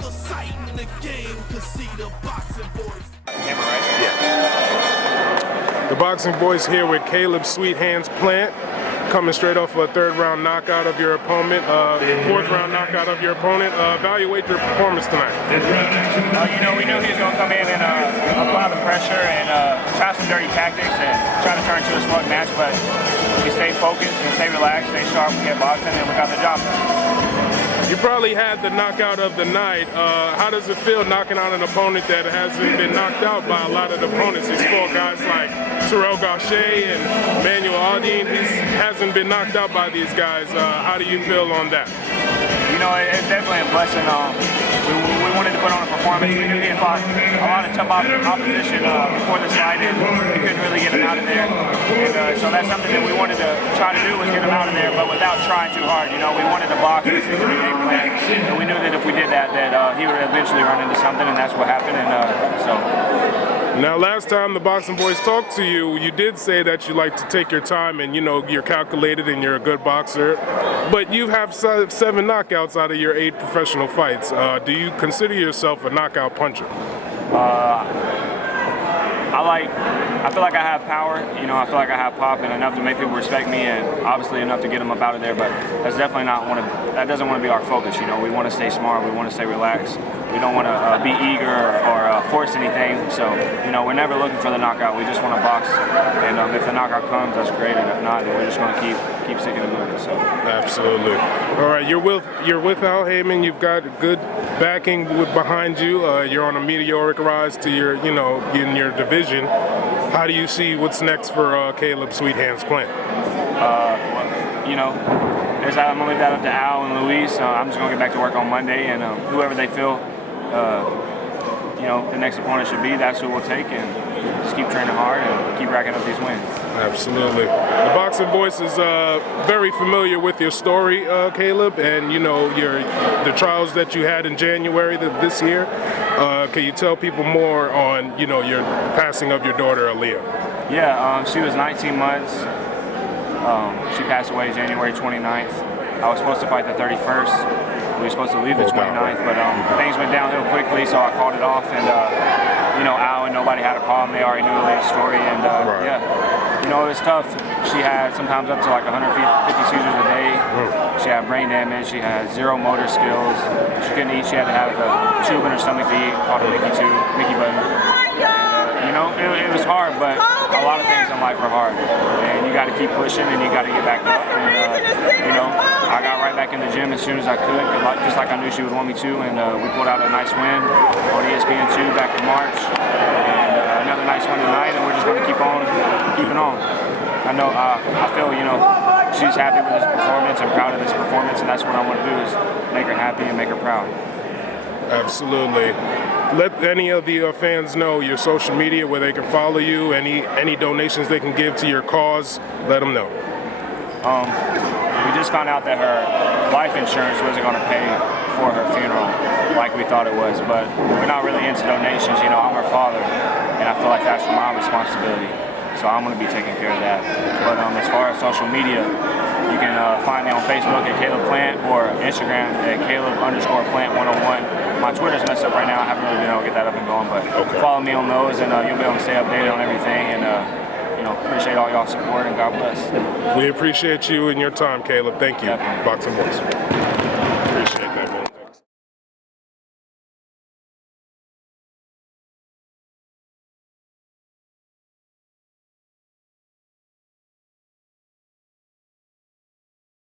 the sight in the game, could see the boxing voice. Camera, right? Yeah. The Boxing Voice here with Caleb Sweet Hands Plant, coming straight off a third-round knockout of your opponent, fourth-round knockout of your opponent. Evaluate your performance tonight. We knew he was going to come in and apply the pressure and try some dirty tactics and try to turn it into a slug match, but we stayed focused and stayed relaxed, stayed sharp, we kept boxing, and we got the job done. You probably had the knockout of the night. How does it feel knocking out an opponent that hasn't been knocked out by a lot of the opponents? He's fought guys like Terrell Gaucher and Manuel Aldine. He hasn't been knocked out by these guys. How do you feel on that? You know, it's definitely a blessing. We wanted to put on a performance. We knew he had fought a lot of tough opposition before the fight, and we couldn't really get him out of there. And so that's something that we wanted to try to do, was get him out of there, but without trying too hard. You know, we wanted to box and stick to the game plan, and we knew that if we did that, he would eventually run into something, and that's what happened. And Now, last time the Boxing Voice talked to you, you did say that you like to take your time and, you're calculated and you're a good boxer. But you have 7 knockouts out of your 8 professional fights. Do you consider yourself a knockout puncher? I feel like I have power, I feel like I have pop and enough to make people respect me, and obviously enough to get them up out of there, but that's definitely that doesn't want to be our focus. We want to stay smart, we want to stay relaxed. We don't want to be eager or force anything, so, we're never looking for the knockout. We just want to box, and if the knockout comes, that's great, and if not, then we're just going to keep sticking and moving. So. Absolutely. All right, you're with Al Haymon. You've got good backing behind you. You're on a meteoric rise to your, in your division. How do you see what's next for Caleb Sweet Hands Plant? I'm going to leave that up to Al and Luis. I'm just going to get back to work on Monday, and whoever they feel, the next opponent should be, that's who we'll take, and just keep training hard and keep racking up these wins. Absolutely. The Boxing Voice is very familiar with your story, Caleb, and the trials that you had in January this year. Can you tell people more on your passing of your daughter, Aaliyah? Yeah, she was 19 months. She passed away January 29th. I was supposed to fight the 31st. We were supposed to leave the 29th, but things went downhill quickly, so I called it off. And Al and nobody had a problem. They already knew Aaliyah's story, and right. it was tough. She had sometimes up to like 150 seizures a day. She had brain damage. She had 0 motor skills. She couldn't eat. She had to have a tube in her stomach to eat, called a Mickey tube, Mickey button. It was hard, but a lot of things in life are hard, and you got to keep pushing, and you got to get back up. And I got right back in the gym as soon as I could, just like I knew she would want me to, and we pulled out a nice win on ESPN2 back in March, and another nice one tonight, and we're just going to keep on keeping on. I feel she's happy with this performance and proud of this performance, and that's what I want to do, is make her happy and make her proud. Absolutely. Let any of the fans know your social media, where they can follow you, any donations they can give to your cause. Let them know. We just found out that her life insurance wasn't going to pay for her funeral like we thought it was, but we're not really into donations. I'm her father, and I feel like that's my responsibility. So I'm going to be taking care of that. But as far as social media, you can find me on Facebook at Caleb Plant or Instagram at Caleb_Plant101. My Twitter's messed up right now. I haven't really been able to get that up and going, but follow me on those, and you'll be able to stay updated on everything. And appreciate all y'all's support, and God bless. We appreciate you and your time, Caleb. Thank you. Definitely. Boxing Voice. Appreciate that, man.